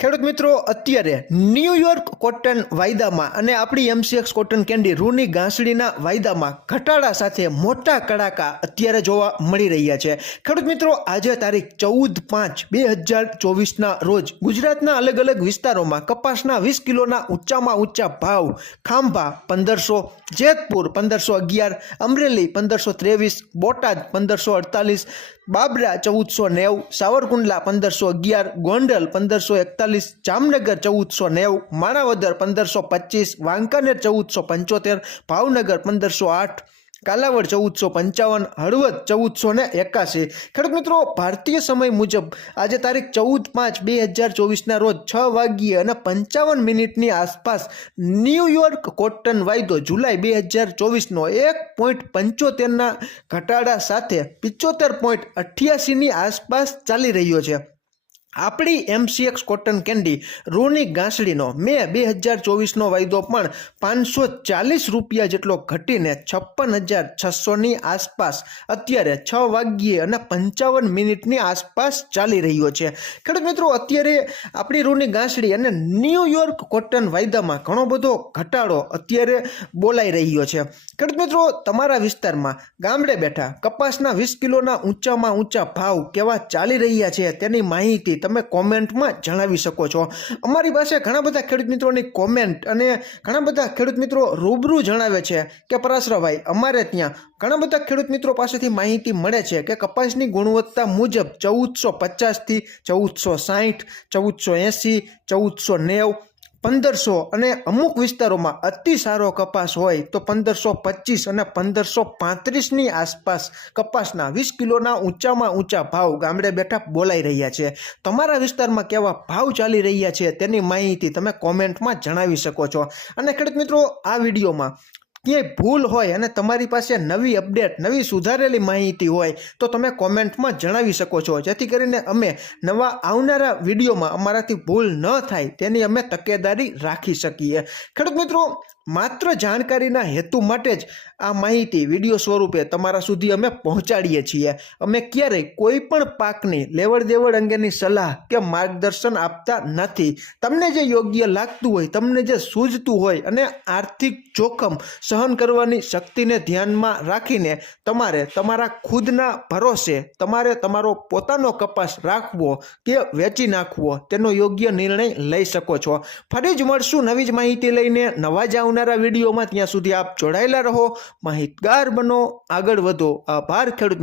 ખેડૂત મિત્રો, અત્યારે ન્યુયોર્ક કોટન વાયદામાં અને આપણી એમસીએક્સ કોટન કેન્ડી રૂની ઘાસડીના વાયદામાં ઘટાડા સાથે મોટા કડાકા અત્યારે જોવા મળી રહ્યા છે. ખેડૂત મિત્રો, આજે તારીખ ચૌદ પાંચ બે હજાર ચોવીસના રોજ ગુજરાતના અલગ અલગ વિસ્તારોમાં કપાસના વીસ કિલોના ઊંચામાં ઊંચા ભાવ ખાંભા પંદરસો, જેતપુર પંદરસો અગિયાર, અમરેલી પંદરસો ત્રેવીસ, બોટાદ પંદરસો અડતાલીસ, બાબરા ચૌદસો નેવું, સાવરકુંડલા પંદરસો અગિયાર, ગોંડલ પંદરસો એકતાલીસ જામનગર ચૌદસો નેવું, માણાવદર પંદરસો પચીસ, વાંકાનેર ચૌદસો પંચોતેર, ભાવનગર પંદરસો આઠ, કાલાવડ ચૌદસો પંચાવન, હળવદ ચૌદસો ને એકાસી ખેડૂત મિત્રો, ભારતીય સમય મુજબ આજે તારીખ ચૌદ પાંચ બે હજાર ચોવીસના રોજ છ વાગ્યે અને પંચાવન મિનિટની આસપાસ ન્યુયોર્ક કોટન વાયદો જુલાઈ બે હજાર ચોવીસનો એક પોઈન્ટ પંચોતેરના ઘટાડા સાથે પિચોતેર પોઈન્ટ અઠ્યાસીની આસપાસ ચાલી રહ્યો છે. આપણી એમસીએક્સ કોટન કેન્ડી રૂની ગાંસડીનો મે બે હજાર ચોવીસનો વાયદો પણ પાંચસો ચાલીસ રૂપિયા જેટલો ઘટીને છપ્પન હજાર છસોની આસપાસ અત્યારે છ વાગ્યે અને પંચાવન મિનિટની આસપાસ ચાલી રહ્યો છે. ખેડૂત મિત્રો, અત્યારે આપણી રૂની ગાંસડી અને ન્યુયોર્ક કોટન વાયદામાં ઘણો બધો ઘટાડો અત્યારે બોલાઈ રહ્યો છે. ખેડૂત મિત્રો, તમારા વિસ્તારમાં ગામડે બેઠા કપાસના વીસ કિલોના ઊંચામાં ઊંચા ભાવ કેવા ચાલી રહ્યા છે તેની માહિતી તમે કોમેન્ટમાં જણાવી શકો છો. અમારી પાસે ઘણા બધા ખેડૂત મિત્રોની કોમેન્ટ અને ઘણા બધા ખેડૂત મિત્રો રૂબરૂ જણાવે છે કે પરાશરાભાઈ, અમારે ત્યાં ઘણા બધા ખેડૂત મિત્રો પાસેથી માહિતી મળે છે કે કપાસની ગુણવત્તા મુજબ ચૌદસો પચાસથી ચૌદસો સાહીઠ, ચૌદસો એંસી, ચૌદસો નેવ પંદરસો અને અમુક વિસ્તારોમાં અતિ સારો કપાસ હોય તો પંદરસો પચીસ અને પંદરસો પાંત્રીસની આસપાસ કપાસના વીસ કિલોના ઊંચામાં ઊંચા ભાવ ગામડે બેઠા બોલાઈ રહ્યા છે. તમારા વિસ્તારમાં કેવા ભાવ ચાલી રહ્યા છે તેની માહિતી તમે કોમેન્ટમાં જણાવી શકો છો. અને ખેડૂત મિત્રો, આ વિડીયોમાં ક્યાંય ભૂલ હોય અને તમારી પાસે નવી અપડેટ, નવી સુધારેલી માહિતી હોય, તો તમે કોમેન્ટમાં જણાવી શકો છો. જેથી કરીને અમે નવા આવનારા વિડીયોમાં અમારાથી ભૂલ ન થાય, તેની અમે તકેદારી રાખી શકીએ. ખેડૂત મિત્રો, માત્ર જાણકારીના હેતુ માટે જ આ માહિતી વીડિયો સ્વરૂપે તમારા સુધી અમે પહોંચાડીએ છીએ. અમે ક્યારેય કોઈ પણ પાકની લેવડ દેવડ અંગેની સલાહ કે માર્ગદર્શન આપતા નથી. તમને જે યોગ્ય લાગતું હોય, તમને જે સૂઝતું હોય અને આર્થિક જોખમ સહન કરવાની શક્તિને ધ્યાનમાં રાખીને તમારે તમારા ખુદના ભરોસે તમારે તમારો પોતાનો કપાસ રાખવો કે વેચી નાખવો તેનો યોગ્ય નિર્ણય લઈ શકો છો. ફરી જ મળશું નવી જ માહિતી લઈને. નવા જ આવનારા વિડીયોમાં ત્યાં સુધી આપ જોડાયેલા રહો. માહિતગાર બનો. આગળ વધો. આભાર ખેડૂત